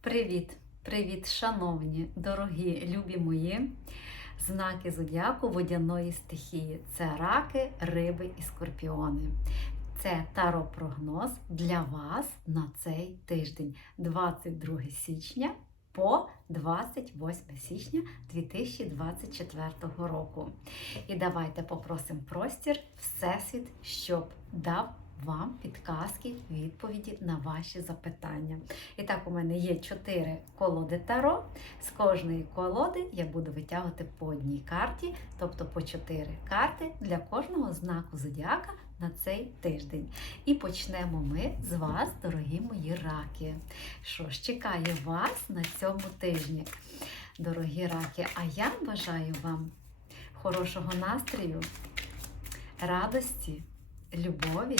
Привіт, привіт, шановні, дорогі, любі мої знаки зодіаку водяної стихії. Це раки, риби і скорпіони. Це таропрогноз для вас на цей тиждень, 22 січня по 28 січня 2024 року. І давайте попросимо простір Всесвіт, щоб дав вам підказки, відповіді на ваші запитання. І так, у мене є чотири колоди Таро. З кожної колоди я буду витягувати по одній карті, тобто по чотири карти для кожного знаку зодіака на цей тиждень. І почнемо ми з вас, дорогі мої раки. Що ж чекає вас на цьому тижні, дорогі раки? А я бажаю вам хорошого настрою, радості, любові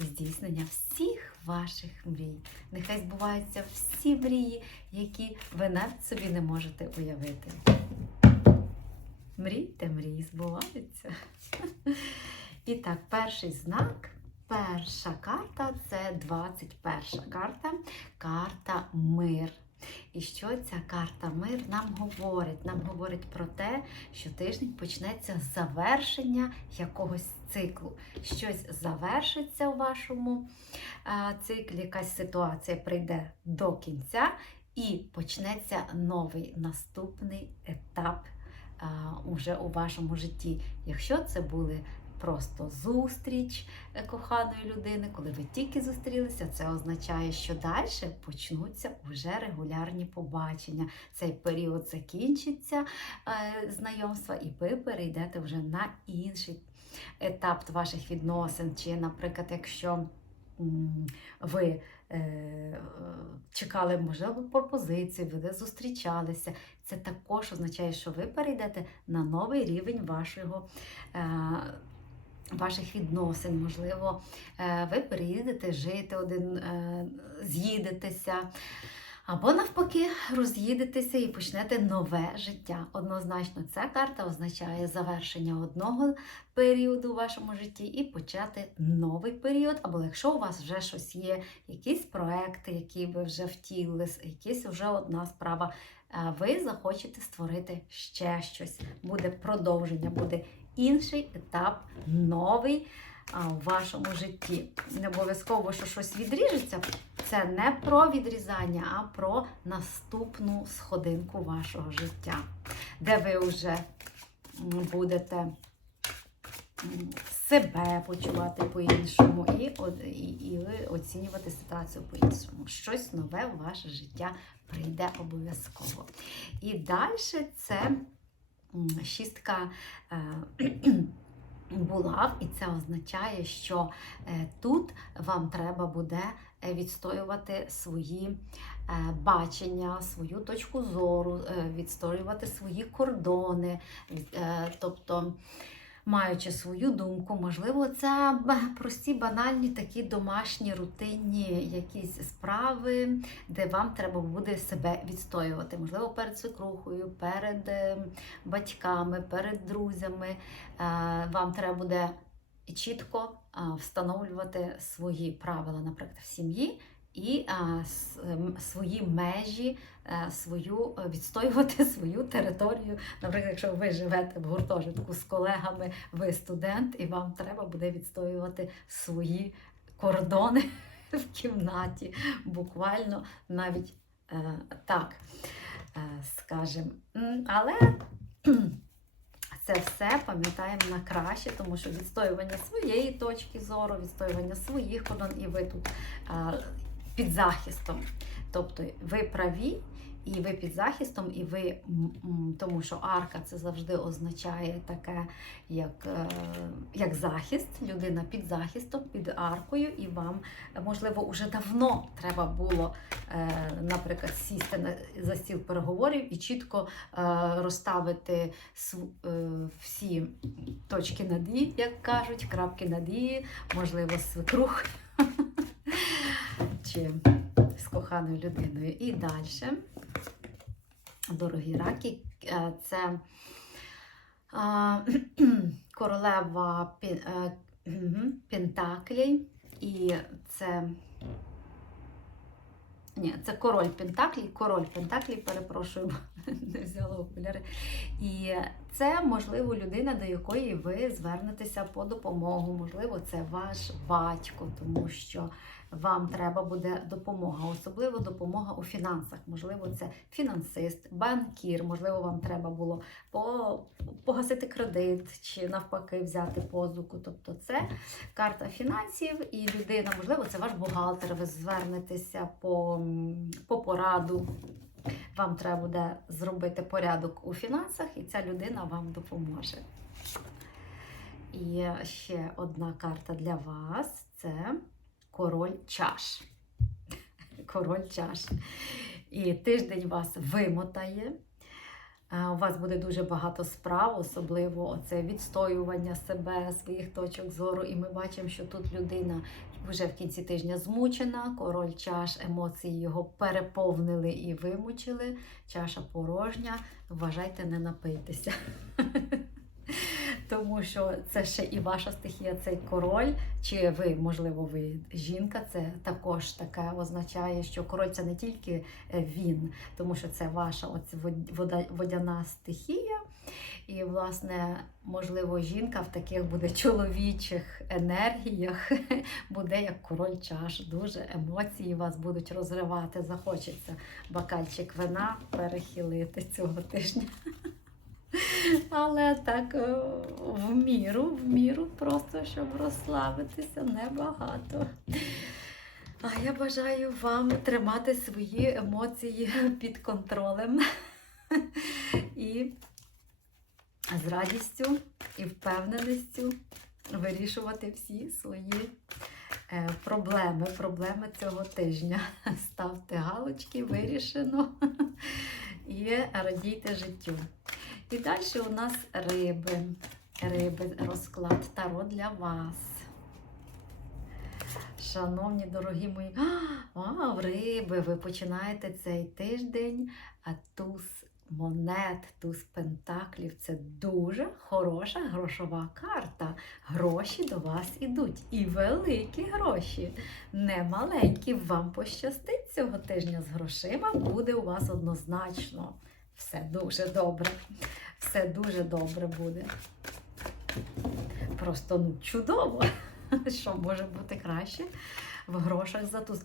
і здійснення всіх ваших мрій. Нехай збуваються всі мрії, які ви навіть собі не можете уявити. Мрійте, мрії збуваються. І так, перший знак, перша карта це 21 карта, карта мир. І що ця карта мир нам говорить? Нам говорить про те, що тиждень почнеться завершення якогось циклу. Щось завершиться у вашому а, циклі, якась ситуація прийде до кінця, і почнеться новий наступний етап а, уже у вашому житті. Якщо це були просто зустріч е, коханої людини, коли ви тільки зустрілися, це означає, що далі почнуться вже регулярні побачення. Цей період закінчиться е, знайомства, і ви перейдете вже на інший етап ваших відносин. Чи, наприклад, якщо ви е, чекали, можливо, пропозицію, ви зустрічалися, це також означає, що ви перейдете на новий рівень вашого. Ваших відносин, можливо, е, ви переїдете жити один, е, з'їдетеся, або навпаки, роз'їдетеся і почнете нове життя. Однозначно, ця карта означає завершення одного періоду у вашому житті і почати новий період. Або якщо у вас вже щось є, якісь проекти, які ви вже втілили, якась вже одна справа, е, ви захочете створити ще щось. Буде продовження, буде інший етап, новий в вашому житті. Не обов'язково, що щось відріжеться. Це не про відрізання, а про наступну сходинку вашого життя, де ви вже будете себе почувати по-іншому і, і, і оцінювати ситуацію по-іншому. Щось нове в ваше життя прийде обов'язково. І далі це шістка е, булав, і це означає, що е, тут вам треба буде е, відстоювати свої бачення, свою точку зору, відстоювати свої кордони, тобто. Маючи свою думку, можливо, це прості, банальні такі домашні, рутинні якісь справи, де вам треба буде себе відстоювати. Можливо, перед свекрухою, перед е, батьками, перед друзями. Е, Вам треба буде чітко встановлювати свої правила, наприклад, в сім'ї. І свої межі, е, свою е, відстоювати свою територію. Наприклад, якщо ви живете в гуртожитку з колегами, ви студент, і вам треба буде відстоювати свої кордони в кімнаті, буквально навіть е, так скажем. Але це все пам'ятаємо на краще, тому що відстоювання своєї точки зору, відстоювання своїх кордон, і ви тут під захистом. Тобто ви праві, і ви під захистом, і ви, тому що арка це завжди означає таке, як, е, як захист, людина під захистом, під аркою, і вам, можливо, уже давно треба було, е, наприклад, сісти на, за стіл переговорів і чітко е, розставити всі точки над «і», як кажуть, крапки над «і», можливо, свекрух чи з коханою людиною. І далі, дорогі раки, е, це королева е, Пентаклі, і це Ні, це король Пентаклі, король Пентаклі, перепрошую, не взяла окуляри. І це, можливо, людина, до якої ви звернетеся по допомогу. Можливо, це ваш батько, тому що вам треба буде допомога, особливо допомога у фінансах. Можливо, це фінансист, банкір, можливо, вам треба було погасити кредит чи навпаки взяти позику. Тобто, це карта фінансів і людина, можливо, це ваш бухгалтер. Ви звернетеся по, по пораду. Вам треба буде зробити порядок у фінансах, і ця людина вам допоможе. І ще одна карта для вас це король чаш. Король чаш. І тиждень вас вимотає. Е, У вас буде дуже багато справ, особливо це відстоювання себе, своїх точок зору. І ми бачимо, що тут людина вже в кінці тижня змучена, король чаш, емоції його переповнили і вимучили. Чаша порожня. Вважайте, не напийтеся. Тому що це ще і ваша стихія, цей король, чи ви, можливо, ви жінка, це також таке означає, що король це не тільки е, він, тому що це ваша оць водяна стихія. І, власне, можливо, жінка в таких буде чоловічих енергіях, буде як король чаш. Дуже емоції вас будуть розривати. Захочеться бокальчик вина перехилити цього тижня. Але так е, в міру, в міру, просто щоб розслабитися небагато. А я бажаю вам тримати свої емоції під контролем і з радістю і впевненістю вирішувати всі свої е, проблеми, проблеми цього тижня. Ставте галочки, вирішено і радійте життю. І далі у нас риби. Риби, розклад Таро для вас. Шановні дорогі мої, вау, риби! Ви починаєте цей тиждень, туз монет, туз пентаклів це дуже хороша грошова карта. Гроші до вас ідуть. І великі гроші. Не маленькі. Вам пощастить цього тижня з грошима. Буде у вас однозначно. Все дуже добре. Все дуже добре буде. Просто ну чудово. Що може бути краще в грошах за туз?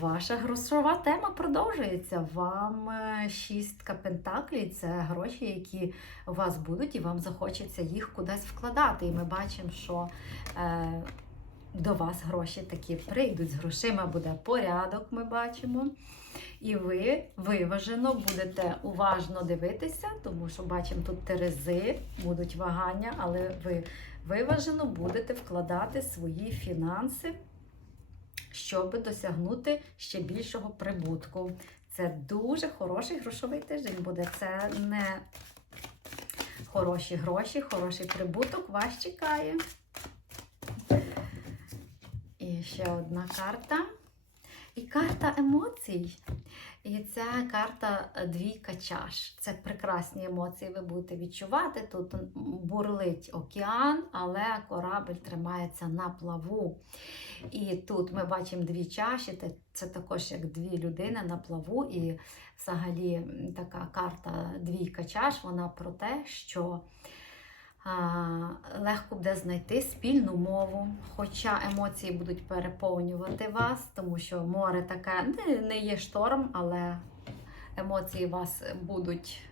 Ваша грошова тема продовжується. Вам е, шістка пентаклів це гроші, які у вас будуть, і вам захочеться їх кудись вкладати. І ми бачимо, що е, до вас гроші такі прийдуть. З грошима буде порядок, ми бачимо. І ви виважено будете уважно дивитися, тому що бачимо тут терези, будуть вагання, але ви виважено будете вкладати свої фінанси, щоб досягнути ще більшого прибутку. Це дуже хороший грошовий тиждень буде. Це не хороші гроші, хороший прибуток вас чекає. І ще одна карта. І карта емоцій. І ця карта е, двійка чаш. Це прекрасні емоції. Ви будете відчувати. Тут бурлить океан, але корабль тримається на плаву. І тут ми бачимо дві чаші. Це- Це також як дві людини на плаву. І взагалі така карта двійка чаш. Вона про те, що легко буде знайти спільну мову, хоча емоції будуть переповнювати вас, тому що море таке не, є шторм, але емоції вас будуть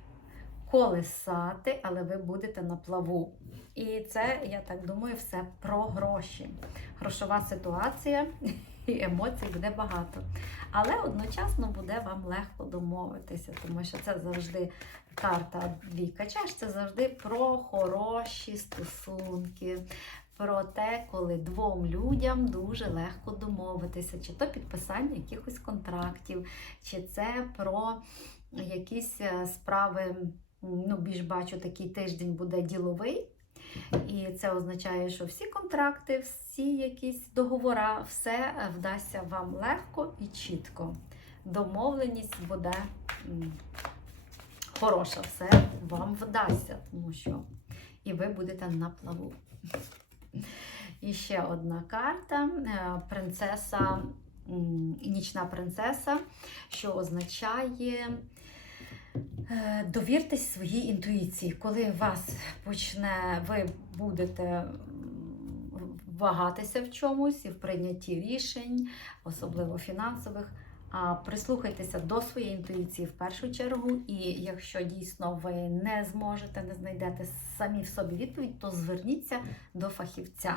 колесати, але ви будете на плаву. І це, я так думаю, все про гроші. Грошова ситуація і емоцій буде багато. Але одночасно буде вам легко домовитися, тому що це завжди карта двійка чаш, це завжди про хороші стосунки, про те, коли двом людям дуже легко домовитися, чи то підписання якихось контрактів, чи це про якісь е, справи. Ну, більш бачу, такий тиждень буде діловий. І це означає, що всі контракти, всі якісь договори, все е, вдасться вам легко і чітко. Домовленість буде хороша, все вам вдасться, тому що і ви будете на плаву. І ще одна карта. Е, Принцеса нічна принцеса, що означає. Е, Довіртесь своїй інтуїції. Коли вас почне, ви будете вагатися в чомусь і в прийнятті рішень, особливо фінансових. Прислухайтеся до своєї інтуїції в першу чергу, і якщо дійсно ви не зможете, не знайдете самі в собі відповідь, то зверніться до фахівця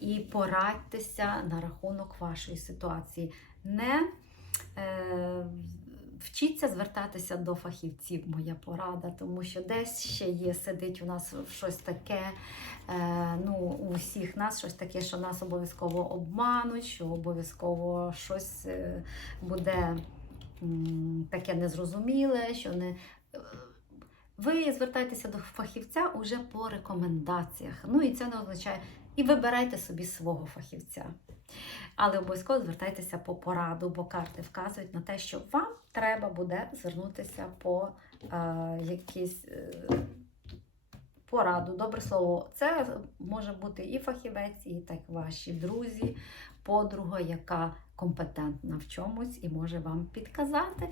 і порадьтеся на рахунок вашої ситуації. Не е, вчіться звертатися до фахівців, моя порада, тому що десь ще є, сидить у нас щось таке. Е, ну, у всіх нас щось таке, що нас обов'язково обмануть, що обов'язково щось е, буде таке незрозуміле, що не. Ви звертайтеся до фахівця уже по рекомендаціях. Ну і це не означає, і вибирайте собі свого фахівця. Але обов'язково звертайтеся по пораду, бо карти вказують на те, що вам треба буде звернутися по е, якісь. Е, пораду, добре слово. Це може бути і фахівець, і так ваші друзі, подруга, яка компетентна в чомусь і може вам підказати.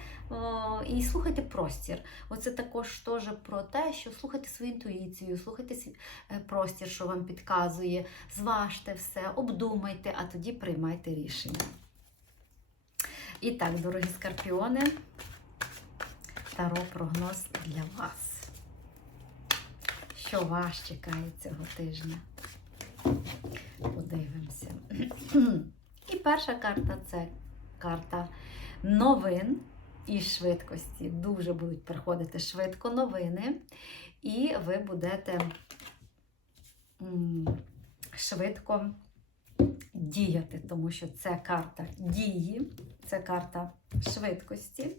І слухайте простір. Оце також теж про те, що слухайте свою інтуїцію, слухайте е, простір, що вам підказує, зважте все, обдумайте, а тоді приймайте рішення. І так, дорогі скорпіони, таро прогноз для вас що вас чекає цього тижня. Подивимося. І перша карта це карта новин і швидкості. Дуже будуть приходити швидко новини, і ви будете швидко діяти, тому що це карта дії, це карта швидкості.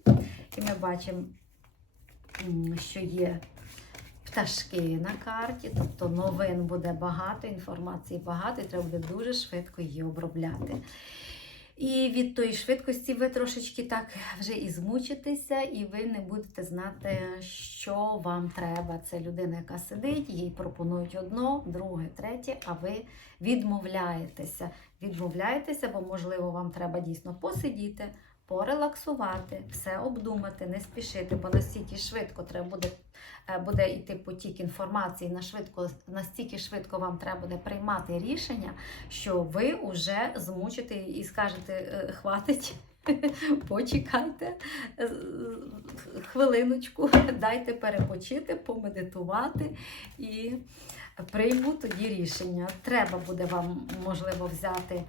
І ми бачимо, що є пташки на карті, тобто новин буде багато, інформації багато, і треба буде дуже швидко її обробляти. І від тої швидкості ви трошечки так вже і змучитеся, і ви не будете знати, що вам треба. Це людина, яка сидить, їй пропонують одно, друге, третє, а ви відмовляєтеся. Відмовляєтеся, бо, можливо, вам треба дійсно посидіти, порелаксувати, все обдумати, не спішити, бо настільки швидко треба буде е, буде йти потік інформації на швидко, настільки швидко вам треба буде приймати рішення, що ви вже змучите і скажете, «Е, хватить. Почекайте хвилиночку, дайте перепочити, помедитувати і прийму тоді рішення. Треба буде вам, можливо, взяти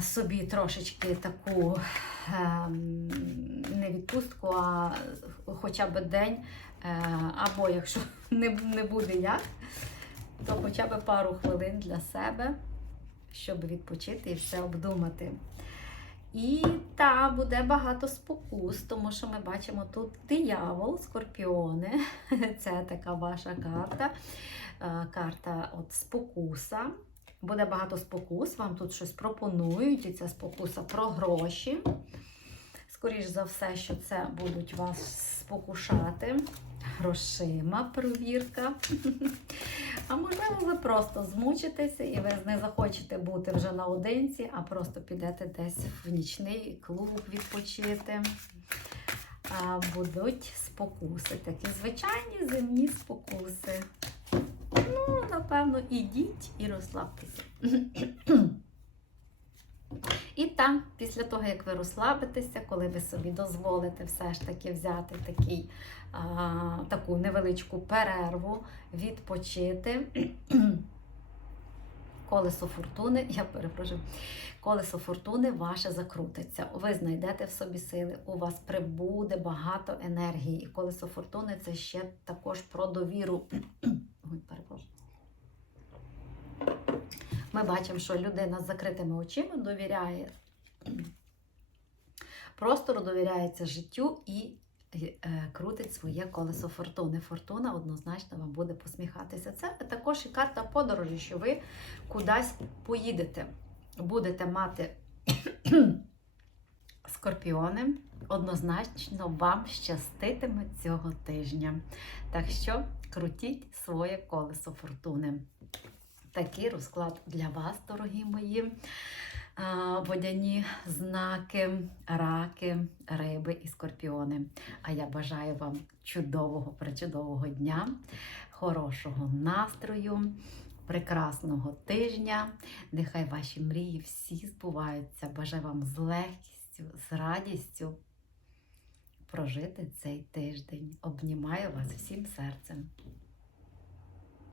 собі трошечки таку ем, не відпустку, а хоча б день, е, або якщо не, буде як, то хоча б пару хвилин для себе, щоб відпочити і все обдумати. І та буде багато спокус, тому що ми бачимо тут диявол, скорпіони. Це така ваша карта. Е, Карта от спокуса. Буде багато спокус, вам тут щось пропонують, і ця спокуса про гроші. Скоріш за все, що це будуть вас спокушати. Грошима провірка. А можливо, ви просто змучитеся і ви не захочете бути вже наодинці, а просто підете десь в нічний клуб відпочити. Будуть спокуси, такі звичайні земні спокуси. Ну, напевно, ідіть і розслабтеся. І там, після того, як ви розслабитеся, коли ви собі дозволите все ж таки взяти такий, а, таку невеличку перерву, відпочити. Колесо фортуни, я перепрошую, колесо фортуни ваше закрутиться. Ви знайдете в собі сили, у вас прибуде багато енергії. І колесо фортуни це ще також про довіру. Ой, перепрошую. Ми бачимо, що людина з закритими очима довіряє простору, довіряється життю і е, крутить своє колесо фортуни. Фортуна однозначно вам буде посміхатися. Це також і карта подорожі, що ви кудись поїдете. Будете мати скорпіони. Однозначно вам щаститиме цього тижня. Так що крутіть своє колесо фортуни. Такий розклад для вас, дорогі мої. водяні знаки, раки, риби і скорпіони. А я бажаю вам чудового, причудового дня, хорошого настрою, прекрасного тижня. Нехай ваші мрії всі збуваються. Бажаю вам з легкістю, з радістю прожити цей тиждень. Обнімаю вас всім серцем.